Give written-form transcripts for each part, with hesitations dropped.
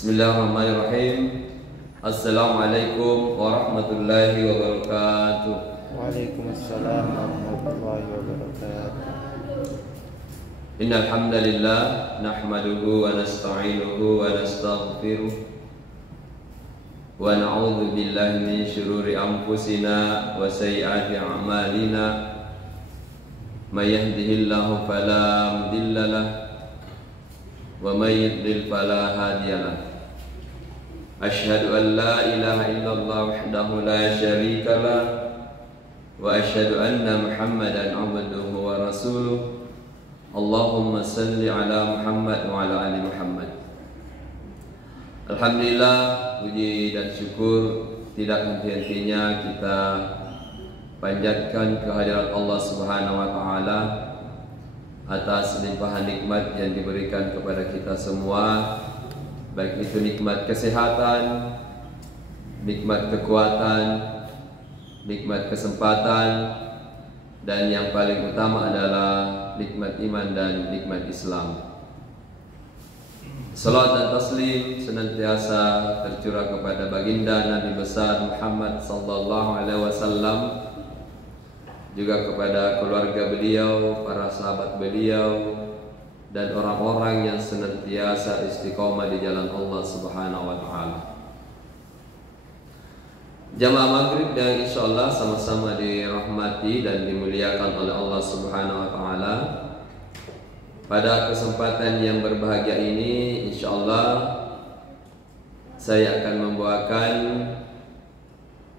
Bismillahirrahmanirrahim. Assalamualaikum warahmatullahi wabarakatuh. Waalaikumsalam warahmatullahi wabarakatuh. Innal hamdalillah nahmaduhu wa nasta'inuhu wa nastaghfiruh wa na'udzu billahi min shururi anfusina wa sayyiati a'malina. May yahdihillahu fala mudilla lahu wa may yudlil fala hadiya lahu. Asyhadu an la ilaha illallah wahdahu la syarika lah wa asyhadu anna Muhammadan abduhu wa rasuluh. Allahumma salli ala Muhammad wa ala ali Muhammad. Alhamdulillah, puji dan syukur tidak henti-hentinya kita panjatkan kehadirat Allah Subhanahu wa taala atas limpahan nikmat yang diberikan kepada kita semua, baik itu nikmat kesehatan, nikmat kekuatan, nikmat kesempatan, dan yang paling utama adalah nikmat iman dan nikmat Islam. Salawat dan taslim senantiasa tercurah kepada baginda Nabi besar Muhammad sallallahu alaihi wasallam, juga kepada keluarga beliau, para sahabat beliau, dan orang-orang yang senantiasa istiqomah di jalan Allah Subhanahu wa taala. Jamaah maghrib yang insyaallah sama-sama dirahmati dan dimuliakan oleh Allah Subhanahu wa taala. Pada kesempatan yang berbahagia ini insyaallah saya akan membawakan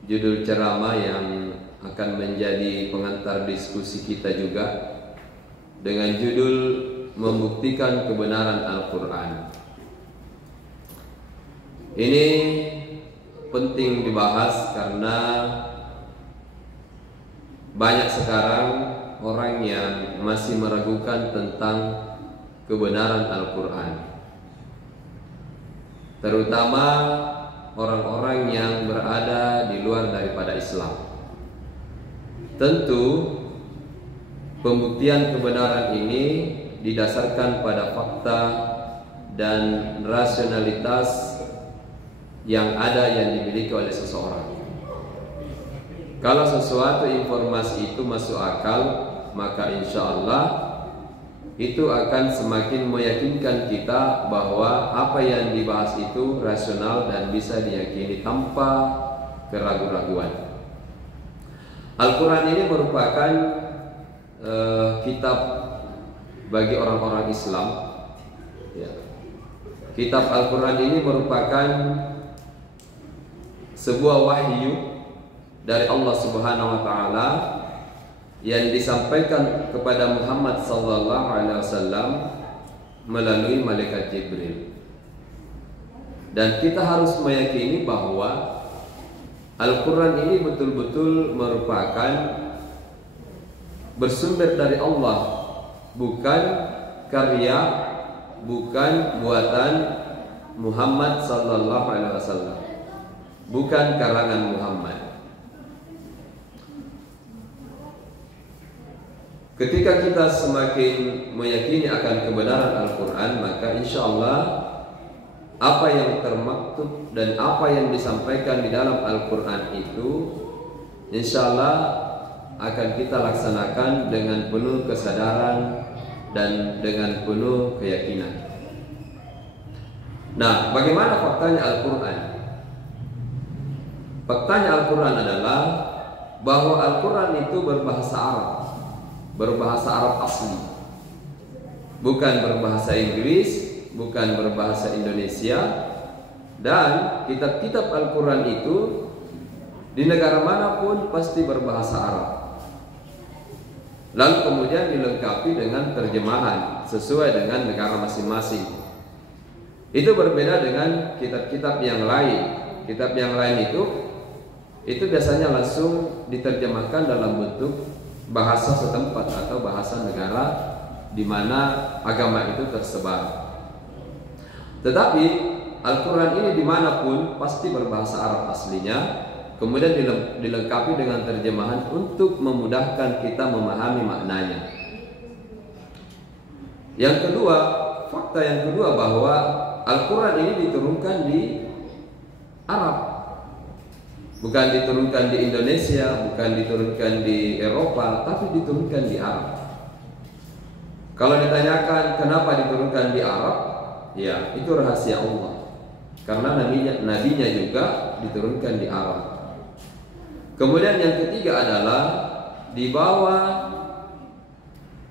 judul ceramah yang akan menjadi pengantar diskusi kita juga, dengan judul membuktikan kebenaran Al-Quran. Ini penting dibahas karena banyak sekarang orang yang masih meragukan tentang kebenaran Al-Quran, terutama orang-orang yang berada di luar daripada Islam. Tentu pembuktian kebenaran ini didasarkan pada fakta dan rasionalitas yang ada yang dimiliki oleh seseorang. Kalau sesuatu informasi itu masuk akal, maka insya Allah itu akan semakin meyakinkan kita bahwa apa yang dibahas itu rasional dan bisa diyakini tanpa keraguan-raguan. Al-Quran ini merupakan kitab bagi orang-orang Islam, ya. Kitab Al-Quran ini merupakan sebuah wahyu dari Allah Subhanahu wa taala yang disampaikan kepada Muhammad sallallahu alaihi wasallam melalui malaikat Jibril. Dan kita harus meyakini bahwa Al-Quran ini betul-betul merupakan bersumber dari Allah, bukan karya, bukan buatan Muhammad sallallahu alaihi wasallam, bukan karangan Muhammad. Ketika kita semakin meyakini akan kebenaran Al-Quran, maka insya Allah apa yang termaktub dan apa yang disampaikan di dalam Al-Quran itu insya Allah akan kita laksanakan dengan penuh kesadaran dan dengan penuh keyakinan. Nah, bagaimana faktanya Al-Quran? Faktanya Al-Quran adalah bahwa Al-Quran itu berbahasa Arab, berbahasa Arab asli, bukan berbahasa Inggris, bukan berbahasa Indonesia. Dan kitab-kitab Al-Quran itu di negara manapun pasti berbahasa Arab, lalu kemudian dilengkapi dengan terjemahan sesuai dengan negara masing-masing. Itu berbeda dengan kitab-kitab yang lain. Kitab yang lain itu biasanya langsung diterjemahkan dalam bentuk bahasa setempat atau bahasa negara di mana agama itu tersebar. Tetapi Al-Quran ini dimanapun pasti berbahasa Arab aslinya, kemudian dilengkapi dengan terjemahan untuk memudahkan kita memahami maknanya. Yang kedua, fakta yang kedua bahwa Al-Quran ini diturunkan di Arab, bukan diturunkan di Indonesia, bukan diturunkan di Eropa, tapi diturunkan di Arab. Kalau ditanyakan kenapa diturunkan di Arab, ya itu rahasia Allah. Karena nabinya juga diturunkan di Arab. Kemudian yang ketiga adalah dibawa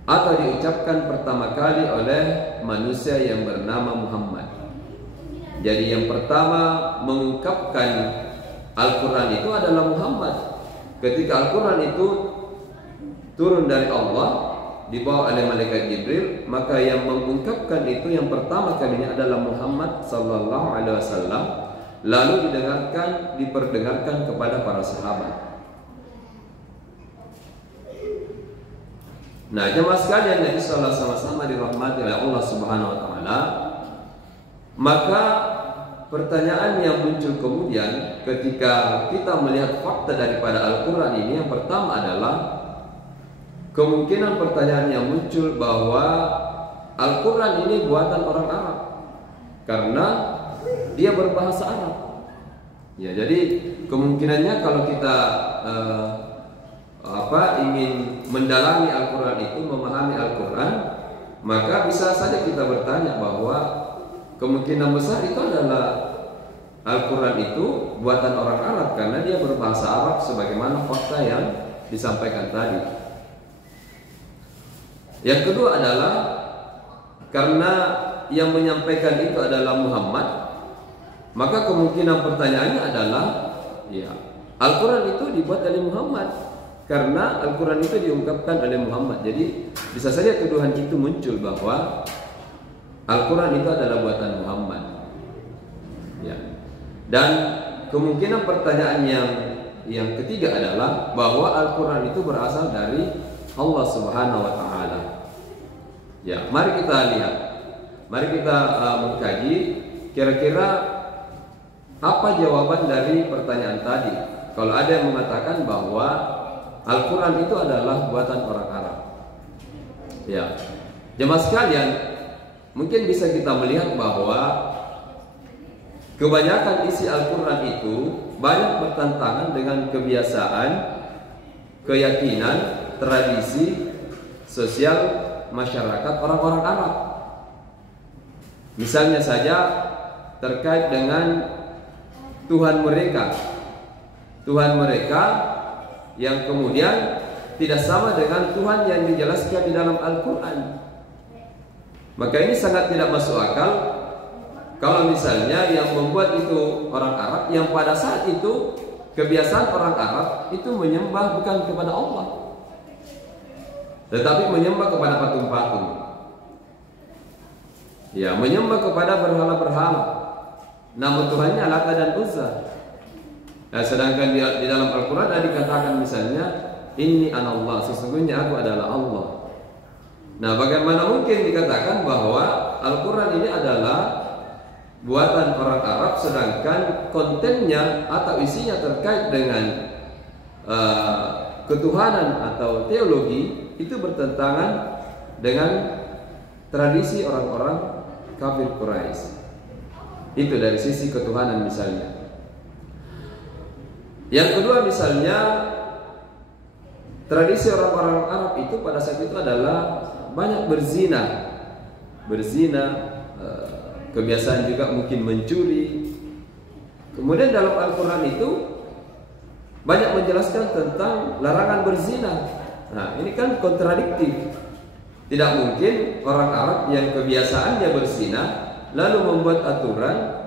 atau diucapkan pertama kali oleh manusia yang bernama Muhammad. Jadi yang pertama mengungkapkan Al-Quran itu adalah Muhammad. Ketika Al-Quran itu turun dari Allah, dibawa oleh malaikat Jibril, maka yang mengungkapkan itu yang pertama kalinya adalah Muhammad sallallahu alaihi wasallam, lalu diperdengarkan kepada para sahabat. Nah, jemaah sekalian yang insyaallah sama-sama dirahmati oleh Allah Subhanahu wa taala, maka pertanyaan yang muncul kemudian ketika kita melihat fakta daripada Al-Quran ini, yang pertama adalah kemungkinan pertanyaan yang muncul bahwa Al-Quran ini buatan orang Arab karena dia berbahasa Arab. Ya, jadi kemungkinannya kalau kita ingin mendalami Al-Quran itu, memahami Al-Quran, maka bisa saja kita bertanya bahwa kemungkinan besar itu adalah Al-Quran itu buatan orang Arab karena dia berbahasa Arab sebagaimana fakta yang disampaikan tadi. Yang kedua adalah karena yang menyampaikan itu adalah Muhammad, maka kemungkinan pertanyaannya adalah ya, Al-Quran itu dibuat oleh Muhammad karena Al-Quran itu diungkapkan oleh Muhammad. Jadi bisa saja tuduhan itu muncul bahwa Al-Quran itu adalah buatan Muhammad. Ya. Dan kemungkinan pertanyaan yang ketiga adalah bahwa Al-Quran itu berasal dari Allah Subhanahu wa taala. Ya, mari kita lihat. Mari kita mengkaji kira-kira apa jawaban dari pertanyaan tadi. Kalau ada yang mengatakan bahwa Al-Quran itu adalah buatan orang Arab. Ya. Jemaah sekalian, mungkin bisa kita melihat bahwa kebanyakan isi Al-Quran itu banyak bertentangan dengan kebiasaan, keyakinan, tradisi, sosial masyarakat orang-orang Arab. Misalnya saja terkait dengan Tuhan mereka. Tuhan mereka yang kemudian tidak sama dengan Tuhan yang dijelaskan di dalam Al-Quran. Maka ini sangat tidak masuk akal kalau misalnya yang membuat itu orang Arab, yang pada saat itu kebiasaan orang Arab itu menyembah bukan kepada Allah, tetapi menyembah kepada patung-patung. Ya, menyembah kepada berhala-berhala. Nama Tuhannya Lata dan Uzza. Nah, sedangkan di dalam Al-Quran ada dikatakan misalnya, Inni anallah, sesungguhnya aku adalah Allah. Nah, bagaimana mungkin dikatakan bahwa Al-Quran ini adalah buatan orang Arab, sedangkan kontennya atau isinya terkait dengan ketuhanan atau teologi itu bertentangan dengan tradisi orang-orang kafir Quraisy. Itu dari sisi ketuhanan misalnya. Yang kedua misalnya, tradisi orang-orang Arab itu pada saat itu adalah banyak berzina, kebiasaan juga mungkin mencuri. Kemudian dalam Al-Quran itu banyak menjelaskan tentang larangan berzina. Nah, ini kan kontradiktif. Tidak mungkin orang Arab yang kebiasaannya berzina lalu membuat aturan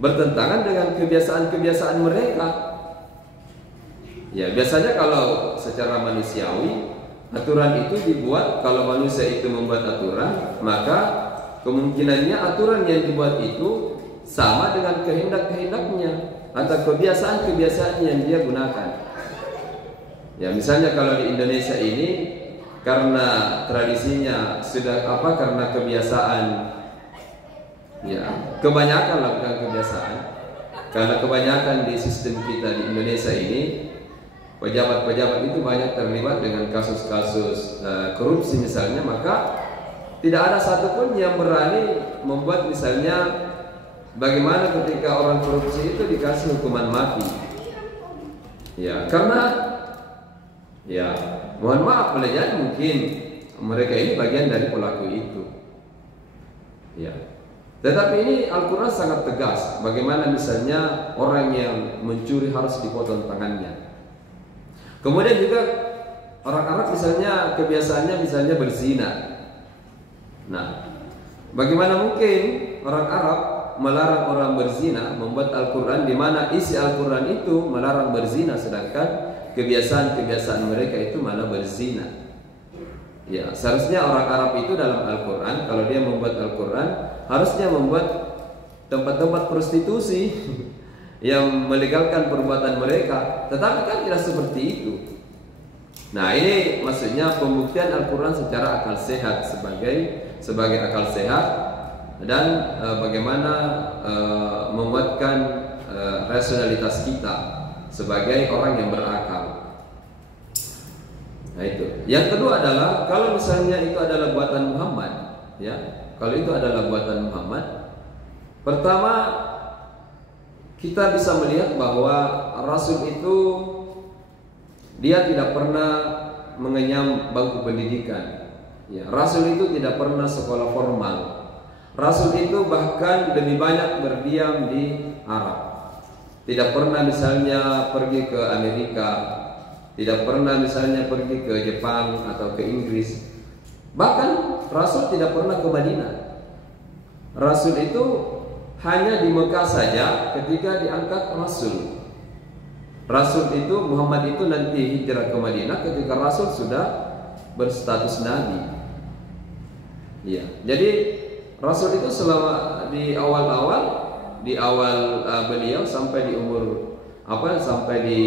bertentangan dengan kebiasaan-kebiasaan mereka. Ya, biasanya kalau secara manusiawi aturan itu dibuat, kalau manusia itu membuat aturan, maka kemungkinannya aturan yang dibuat itu sama dengan kehendak-kehendaknya atau kebiasaan-kebiasaan yang dia gunakan. Ya, misalnya kalau di Indonesia ini karena tradisinya sudah karena kebiasaan, ya kebanyakan lah, bukan kebiasaan, karena kebanyakan di sistem kita di Indonesia ini pejabat-pejabat itu banyak terlibat dengan kasus-kasus korupsi misalnya, maka tidak ada satupun yang berani membuat misalnya bagaimana ketika orang korupsi itu dikasih hukuman mati. Ya, karena ya mohon maaf boleh jadi mungkin mereka ini bagian dari pelaku itu. Ya. Tetapi ini Al-Quran sangat tegas. Bagaimana misalnya orang yang mencuri harus dipotong tangannya. Kemudian juga orang Arab misalnya kebiasaannya misalnya berzina. Nah, bagaimana mungkin orang Arab melarang orang berzina, membuat Al-Quran di mana isi Al-Quran itu melarang berzina, sedangkan kebiasaan-kebiasaan mereka itu malah berzina. Ya, seharusnya orang Arab itu dalam Al-Quran, kalau dia membuat Al-Quran, harusnya membuat tempat-tempat prostitusi yang melegalkan perbuatan mereka. Tetapi kan tidak seperti itu. Nah, ini maksudnya pembuktian Al-Quran secara akal sehat sebagai akal sehat, dan bagaimana menguatkan rasionalitas kita sebagai orang yang berakal. Nah, itu. Yang kedua adalah kalau misalnya itu adalah buatan Muhammad, ya. Kalau itu adalah buatan Muhammad, pertama kita bisa melihat bahwa Rasul itu dia tidak pernah mengenyam bangku pendidikan. Ya, Rasul itu tidak pernah sekolah formal. Rasul itu bahkan lebih banyak berdiam di Arab. Tidak pernah misalnya pergi ke Amerika, tidak pernah misalnya pergi ke Jepang atau ke Inggris. Bahkan Rasul tidak pernah ke Madinah. Rasul itu hanya di Mekah saja ketika diangkat Rasul. Rasul itu, Muhammad itu nanti hijrah ke Madinah ketika Rasul sudah berstatus Nabi. Ya, jadi Rasul itu selama di awal beliau sampai di umur sampai di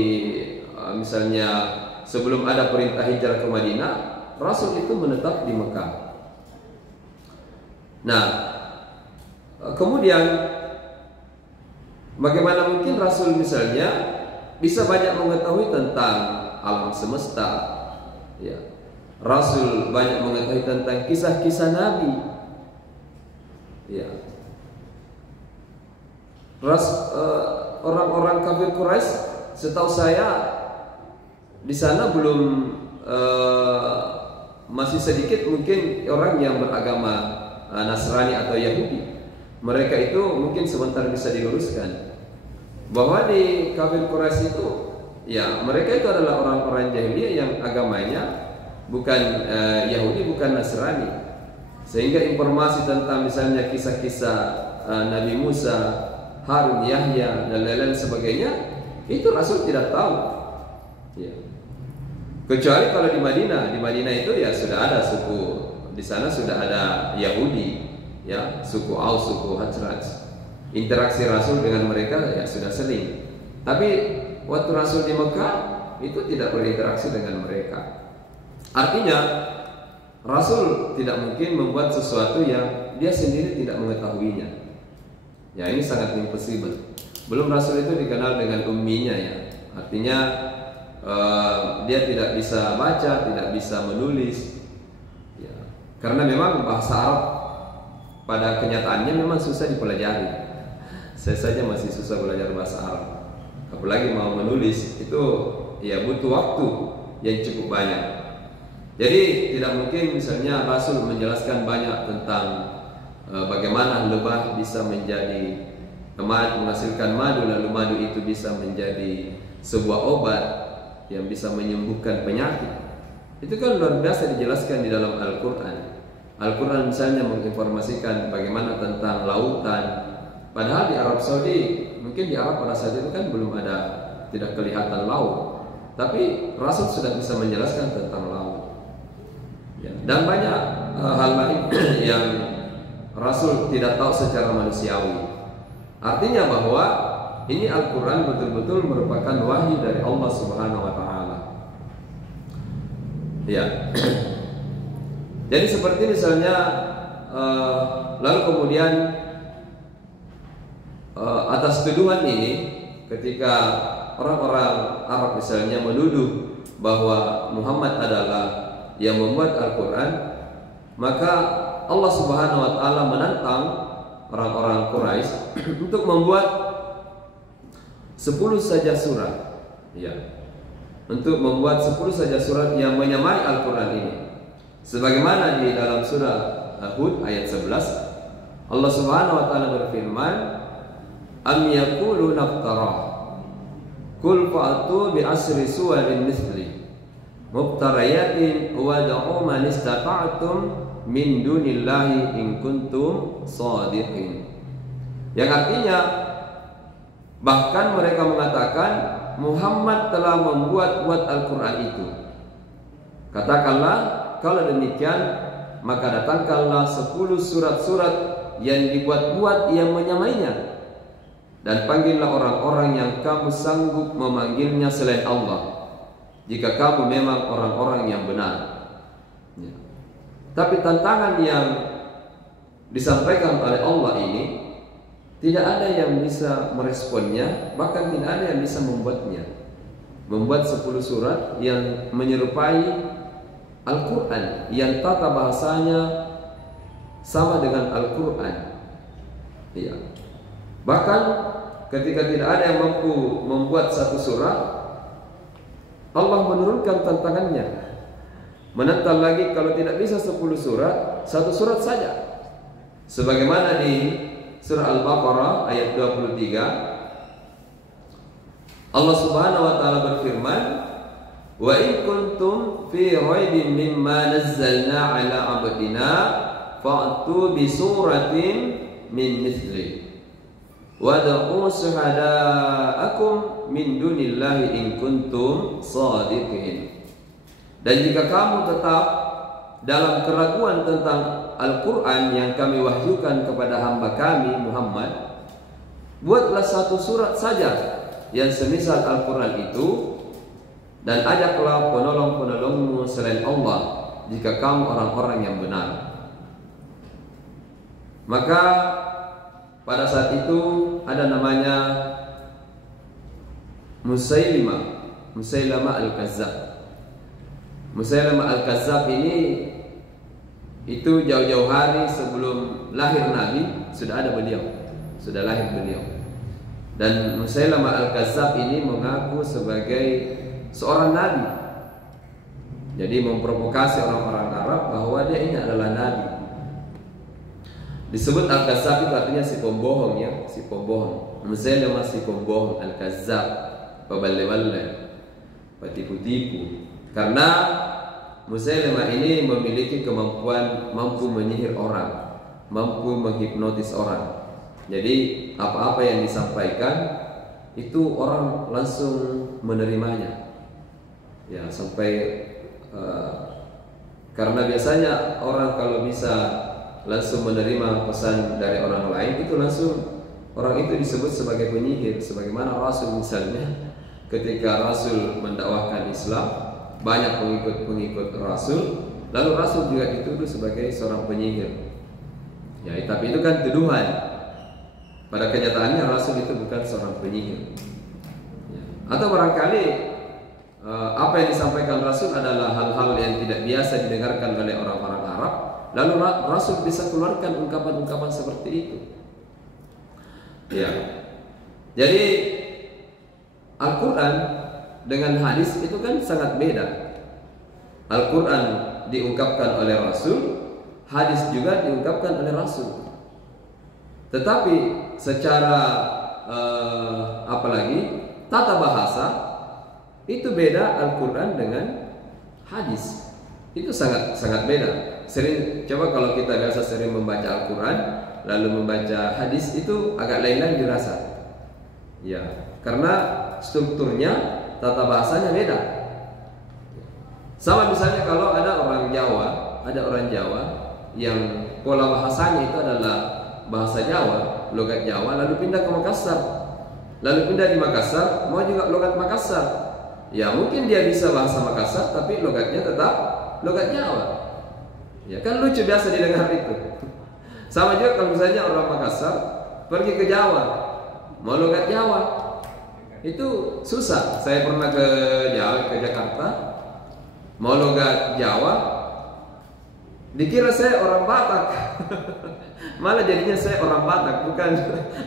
misalnya sebelum ada perintah hijrah ke Madinah, Rasul itu menetap di Mekah. Nah, kemudian bagaimana mungkin Rasul misalnya bisa banyak mengetahui tentang alam semesta? Ya, Rasul banyak mengetahui tentang kisah-kisah Nabi. Ya, orang-orang kafir Quraisy, setahu saya di sana belum masih sedikit mungkin orang yang beragama Nasrani atau Yahudi. Mereka itu mungkin sebentar bisa diluruskan bahwa di kafir Quraisy itu, ya, mereka itu adalah orang-orang jahiliyah yang agamanya bukan Yahudi, bukan Nasrani. Sehingga informasi tentang misalnya kisah-kisah Nabi Musa, Harun, Yahya dan lain-lain sebagainya itu Rasul tidak tahu. Ya. Kecuali kalau di Madinah itu ya sudah ada suku, di sana sudah ada Yahudi, ya, suku Aus, suku Hajraj. Interaksi Rasul dengan mereka ya sudah sering. Tapi waktu Rasul di Mekah itu tidak berinteraksi dengan mereka. Artinya Rasul tidak mungkin membuat sesuatu yang dia sendiri tidak mengetahuinya. Ya, ini sangat impossible. Belum Rasul itu dikenal dengan umminya, ya. Artinya dia tidak bisa baca, tidak bisa menulis, ya. Karena memang bahasa Arab pada kenyataannya memang susah dipelajari. Saya saja masih susah belajar bahasa Arab, apalagi mau menulis itu ya butuh waktu yang cukup banyak. Jadi tidak mungkin misalnya Rasul menjelaskan banyak tentang bagaimana lebah bisa menjadi menghasilkan madu, lalu madu itu bisa menjadi sebuah obat yang bisa menyembuhkan penyakit. Itu kan luar biasa dijelaskan di dalam Al-Quran. Al-Quran misalnya menginformasikan bagaimana tentang lautan. Padahal di Arab Saudi, mungkin di Arab pada saat itu kan belum ada, tidak kelihatan laut. Tapi Rasul sudah bisa menjelaskan tentang laut. Ya, dan banyak hal lain yang Rasul tidak tahu secara manusiawi. Artinya bahwa ini Al-Quran betul-betul merupakan wahyu dari Allah Subhanahu wa Ta'ala. Ya. Jadi seperti misalnya lalu kemudian atas tuduhan ini, ketika orang-orang Arab misalnya menuduh bahwa Muhammad adalah yang membuat Al-Quran, maka Allah Subhanahu wa taala menantang orang-orang Quraisy untuk membuat 10 saja surat. Ya. Untuk membuat 10 saja surat yang menyamai Al-Qur'an ini. Sebagaimana di dalam surah Hud ayat 11, Allah Subhanahu wa taala berfirman, "Am yaqulu naftara qul fa'tu bi asri suwarin mithli mubtarayatin wa da'u man istata'tum min dunillahi in kuntum shadiqin." Yang artinya, bahkan mereka mengatakan Muhammad telah membuat-buat Al-Quran itu. Katakanlah, kalau demikian maka datangkanlah 10 surat-surat yang dibuat-buat yang menyamainya, dan panggillah orang-orang yang kamu sanggup memanggilnya selain Allah, jika kamu memang orang-orang yang benar. Ya. Tapi tantangan yang disampaikan oleh Allah ini tidak ada yang bisa meresponnya, bahkan tidak ada yang bisa membuatnya. Membuat 10 surat yang menyerupai Al-Quran, yang tata bahasanya sama dengan Al-Quran. Ya. Bahkan ketika tidak ada yang mampu membuat satu surat, Allah menurunkan tantangannya, menantang lagi kalau tidak bisa 10 surat, satu surat saja. Sebagaimana di surah Al-Baqarah ayat 23, Allah Subhanahu wa taala berfirman, "Wa in kuntum fi raibin mimma nazzalna 'ala 'abdina fa'tu bi suratin min mithli wad'u syuhada'akum min dunillahi in kuntum shadiqin." Dan jika kamu tetap dalam keraguan tentang Al-Quran yang kami wahyukan kepada hamba kami Muhammad, buatlah satu surat saja yang semisal Al-Quran itu, dan ajaklah penolong-penolongmu selain Allah jika kamu orang-orang yang benar. Maka pada saat itu ada namanya Musailamah Al-Kazzab. Musailamah Al-Kazzab ini itu jauh-jauh hari sebelum lahir Nabi sudah ada beliau, sudah lahir beliau. Dan Musailamah Al-Kazzab ini mengaku sebagai seorang nabi. Jadi memprovokasi orang-orang Arab bahwa dia ini adalah nabi. Disebut Al-Kazzab itu artinya si pembohong, ya, si pembohong. Musailamah si pembohong, Al-Kazzab, peballe-balle, petipu-tipu. Karena Musailamah ini memiliki kemampuan mampu menyihir orang, mampu menghipnotis orang. Jadi apa-apa yang disampaikan itu orang langsung menerimanya. Ya, sampai karena biasanya orang kalau bisa langsung menerima pesan dari orang lain, itu langsung orang itu disebut sebagai penyihir. Sebagaimana Rasul misalnya, ketika Rasul mendakwahkan Islam, banyak pengikut-pengikut Rasul, lalu Rasul juga dituduh sebagai seorang penyihir. Ya, tapi itu kan tuduhan. Pada kenyataannya Rasul itu bukan seorang penyihir. Ya. Atau barangkali apa yang disampaikan Rasul adalah hal-hal yang tidak biasa didengarkan oleh orang-orang Arab, lalu Rasul bisa keluarkan ungkapan-ungkapan seperti itu. Ya. Jadi Al-Quran dengan hadis itu kan sangat beda. Al-Quran diungkapkan oleh Rasul, hadis juga diungkapkan oleh Rasul. Tetapi secara apalagi tata bahasa itu beda Al-Quran dengan hadis. Itu sangat beda. Coba kalau kita biasa sering membaca Al-Quran lalu membaca hadis, itu agak lain-lain dirasa. Ya, karena strukturnya, tata bahasanya beda. Sama misalnya kalau ada orang Jawa yang pola bahasanya itu adalah bahasa Jawa, logat Jawa, lalu pindah ke Makassar, lalu pindah di Makassar mau juga logat Makassar. Ya, mungkin dia bisa bahasa Makassar tapi logatnya tetap logat Jawa. Ya, kan lucu biasa didengar itu. Sama juga kalau misalnya orang Makassar pergi ke Jawa, mau logat Jawa, itu susah. Saya pernah ke Jakarta, mau logat Jawa Dikira saya orang Batak. Malah jadinya saya orang Batak,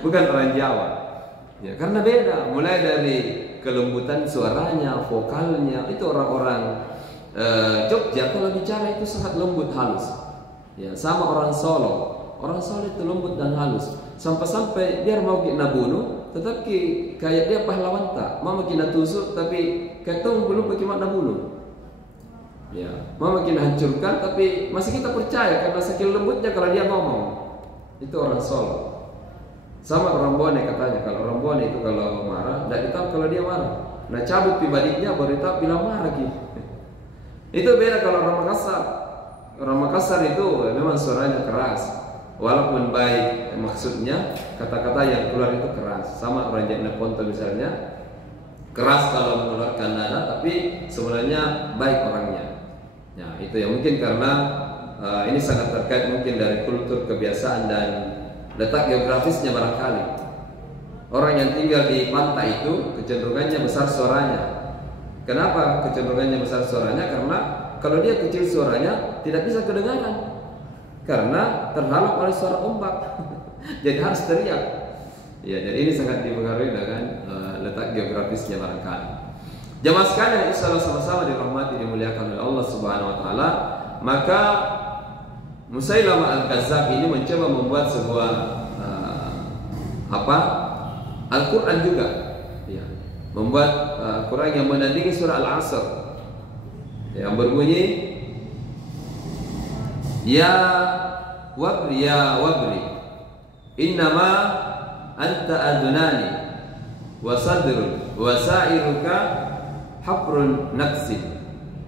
bukan orang Jawa. Ya, karena beda, mulai dari kelembutan suaranya, vokalnya, itu orang-orang Jogja kalau bicara itu sangat lembut halus. Ya, sama orang Solo. Orang Solo itu lembut dan halus. Sampai-sampai dia mau kita bunuh, tetapi kayak dia pahlawan tak. Mama kita tusuk, tapi ketong belum bagaimana bunuh. Ya, mama kita hancurkan, tapi masih kita percaya karena saking lembutnya kalau dia ngomong. Itu orang Solo. Sama orang Bone katanya, kalau orang Bone itu kalau marah, tidak tahu kalau dia marah. Nah cabut pribadinya baru tahu bilang marah gitu. Itu beda kalau orang Makassar. Orang Makassar itu memang suaranya keras, walaupun baik maksudnya, kata-kata yang keluar itu keras. Sama orang Jeneponto misalnya, keras kalau mengeluarkan nada, tapi sebenarnya baik orangnya. Ya, itu ya mungkin karena ini sangat terkait mungkin dari kultur, kebiasaan dan letak geografisnya barangkali. Orang yang tinggal di pantai itu kecenderungannya besar suaranya. Kenapa kecenderungannya besar suaranya? Karena kalau dia kecil suaranya tidak bisa kedengaran karena terhalang oleh suara ombak. Jadi harus teriak. Ya, jadi ini sangat dipengaruhi dengan letak geografisnya barangkali. Jamaah sekalian, insyaallah sama-sama dirahmati dimuliakan oleh Allah Subhanahu wa taala. Maka Musailamah Al-Kazzab ini mencoba membuat sebuah Al-Qur'an juga. Ya, membuat Quran yang menandingi surah Al-Asr yang berbunyi ya wabri innama anta adunani wa sadrun wa sa'iruka habrun naqsin.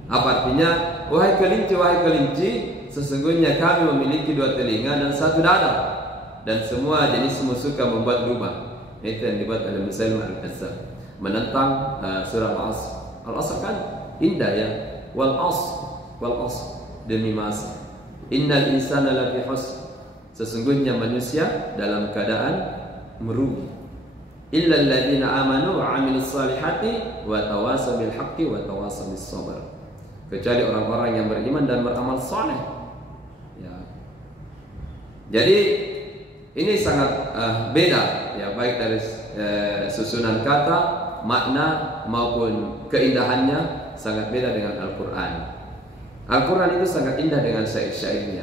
Apa artinya? Wahai kelinci, sesungguhnya kami memiliki 2 telinga dan 1 dada, dan semua jenismu suka membuat lubang. Itu yang dibuat oleh Musailamah Al-Kazzab menentang surah Al-Asr. Al-Asr kan indah ya. Wal asr demi masa. Innal insana lafi khusr. Sesungguhnya manusia dalam keadaan merugi. Illa alladziina aamanu wa 'amilus shalihati wa tawassaw bil haqqi wa tawassaw bis sabr. Kecuali orang-orang yang beriman dan beramal saleh. Ya. Jadi ini sangat beda ya, baik dari susunan kata, makna maupun keindahannya sangat beda dengan Al-Quran. Al-Quran itu sangat indah dengan syair-syairnya.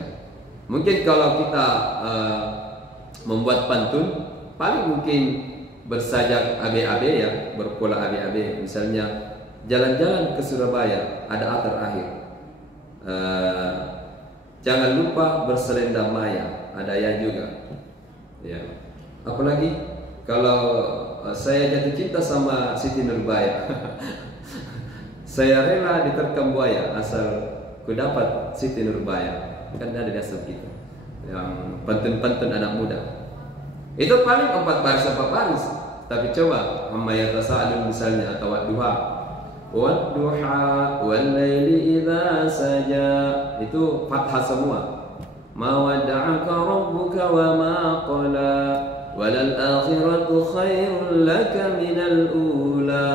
Mungkin kalau kita membuat pantun, paling mungkin bersajak abe-abe ya, berpola abe-abe. Misalnya jalan-jalan ke Surabaya, ada A terakhir. Jangan lupa berselendang maya, ada ya juga. Ya. Apalagi kalau saya jatuh cinta sama Siti Nurbaya. Saya rela diterkam buaya asal ku dapat Siti Nurbaya. Kan ada dasar gitu. Yang pantun-pantun anak muda. Itu paling 4 baris. Tapi coba amma yatasaalun misalnya atau wadduha. Wadduha wal laili idza saja. Itu fathah semua. Ma wadda'aka rabbuka wa ma qala. Walal akhiratu khairul laka minal ula.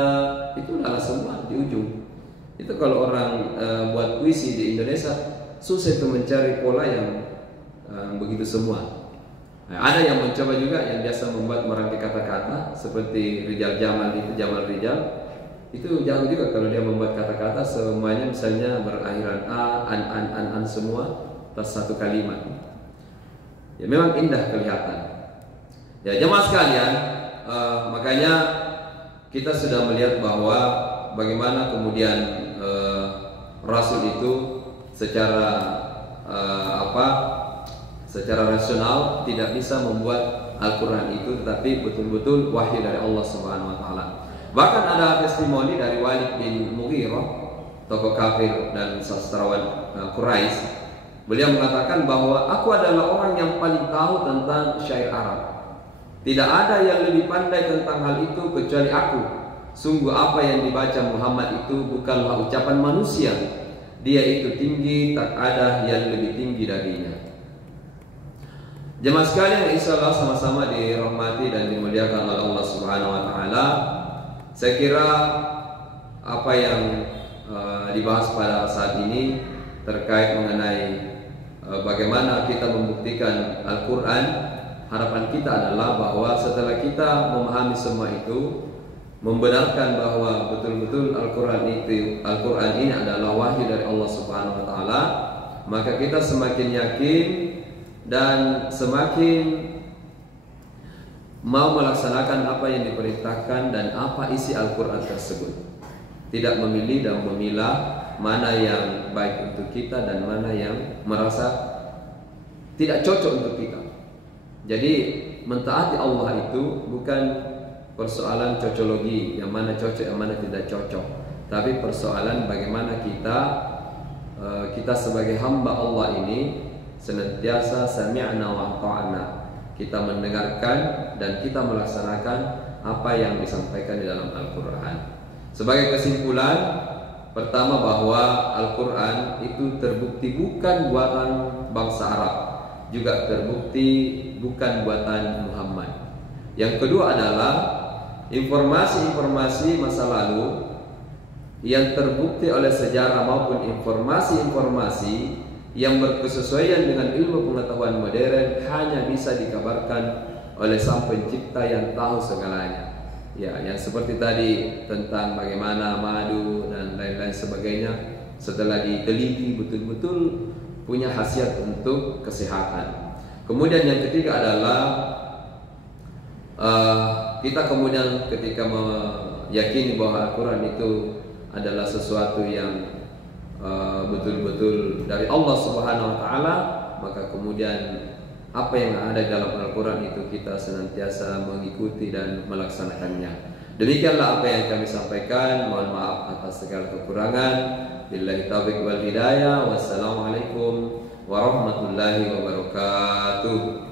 Itu adalah semua di ujung. Itu kalau orang buat puisi di Indonesia susah itu mencari pola yang begitu semua. Nah, ada yang mencoba juga yang biasa membuat merangkai kata-kata seperti Rijal Jamal itu Jamal Rijal. Itu jauh juga kalau dia membuat kata-kata semuanya misalnya berakhiran a, an semua atas satu kalimat. Ya memang indah kelihatan. Ya jemaah sekalian, makanya kita sudah melihat bahwa bagaimana kemudian Rasul itu secara secara rasional tidak bisa membuat Al-Quran itu, tetapi betul-betul wahyu dari Allah Subhanahu wa taala. Bahkan ada testimoni dari Walid bin Mughirah, tokoh kafir dan sastrawan Quraisy. Beliau mengatakan bahwa aku adalah orang yang paling tahu tentang syair Arab. Tidak ada yang lebih pandai tentang hal itu kecuali aku. Sungguh apa yang dibaca Muhammad itu bukanlah ucapan manusia. Dia itu tinggi, tak ada yang lebih tinggi darinya. Jemaah sekalian, insyaallah sama-sama dirahmati dan dimuliakan oleh Allah Subhanahu wa taala. Saya kira apa yang dibahas pada saat ini terkait mengenai bagaimana kita membuktikan Al-Quran, harapan kita adalah bahwa setelah kita memahami semua itu, membenarkan bahwa betul-betul Al-Quran ini adalah wahyu dari Allah Subhanahu wa taala, maka kita semakin yakin dan semakin mau melaksanakan apa yang diperintahkan dan apa isi Al-Quran tersebut. Tidak memilih dan memilah mana yang baik untuk kita dan mana yang merasa tidak cocok untuk kita. Jadi mentaati Allah itu bukan persoalan cocologi, yang mana cocok, yang mana tidak cocok, tapi persoalan bagaimana kita sebagai hamba Allah ini senantiasa sami'na wa ta'na, kita mendengarkan dan kita melaksanakan apa yang disampaikan di dalam Al-Quran. Sebagai kesimpulan, pertama bahwa Al-Quran itu terbukti bukan buatan bangsa Arab, juga terbukti bukan buatan Muhammad. Yang kedua adalah informasi-informasi masa lalu yang terbukti oleh sejarah maupun informasi-informasi yang berkesesuaian dengan ilmu pengetahuan modern hanya bisa dikabarkan oleh Sang Pencipta yang tahu segalanya. Ya, yang seperti tadi tentang bagaimana madu dan lain-lain sebagainya, setelah diteliti betul-betul punya khasiat untuk kesehatan. Kemudian yang ketiga adalah kita kemudian ketika meyakini bahwa Al-Quran itu adalah sesuatu yang betul-betul dari Allah Subhanahu wa taala, maka kemudian apa yang ada dalam Al-Quran itu kita senantiasa mengikuti dan melaksanakannya. Demikianlah apa yang kami sampaikan. Mohon maaf atas segala kekurangan. Billahi taufiq wal hidayah. Wassalamualaikum warahmatullahi wabarakatuh.